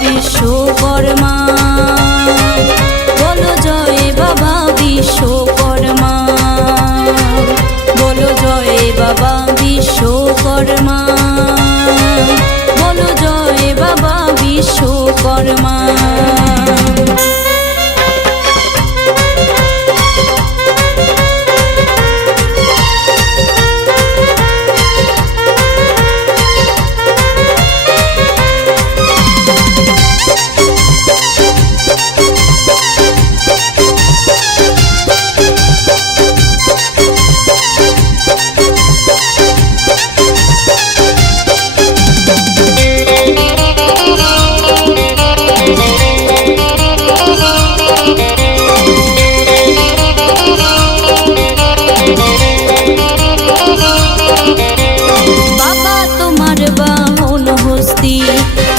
বিশ্বকর্মা বলো জয় বাবা বিশ্বকর্মা, বলো জয় বাবা বিশ্বকর্মা, বলো জয় বাবা বিশ্বকর্মা।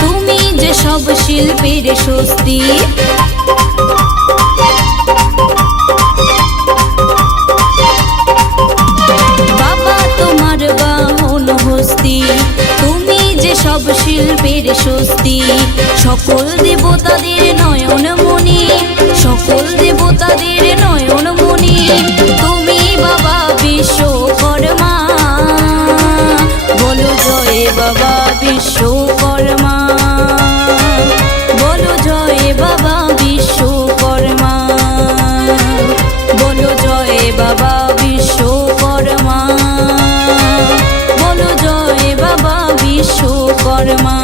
তুমি যে সব শিল্পের স্বস্তি, বাবা তোমার বাহন হস্তি, তুমি যে সব শিল্পের স্বস্তি। সকল দেবতাদের নয়ন মণি, সকল দেবতাদের নয়ন মণি, তুমি বাবা বিশ্বকর্মা, বলো জয় বাবা বিশ্বকর্মা, বলো জয় বাবা বিশ্বকর্মা, বলো জয় বাবা বিশ্বকর্মা, বলো জয় বাবা বিশ্বকর্মা।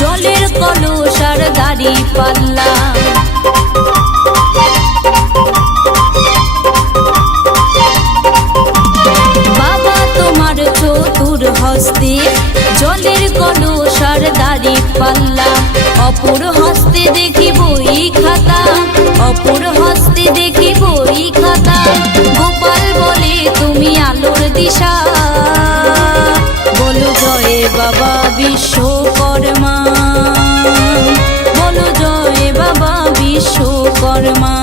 জলের কলসার দাড়ি পাল্লা, বাবা তোমার চতুর হস্তে জলের কলসার দাড়ি পাল্লা। অপর হস্তে দেখি বই খাতা, অপর হস্তে দেখি বই খাতা। গোপাল বলে তুমি আলোর দিশা, বলো জয় বাবা বিশ্বকর্মা, বলো জয় বাবা বিশ্বকর্মা।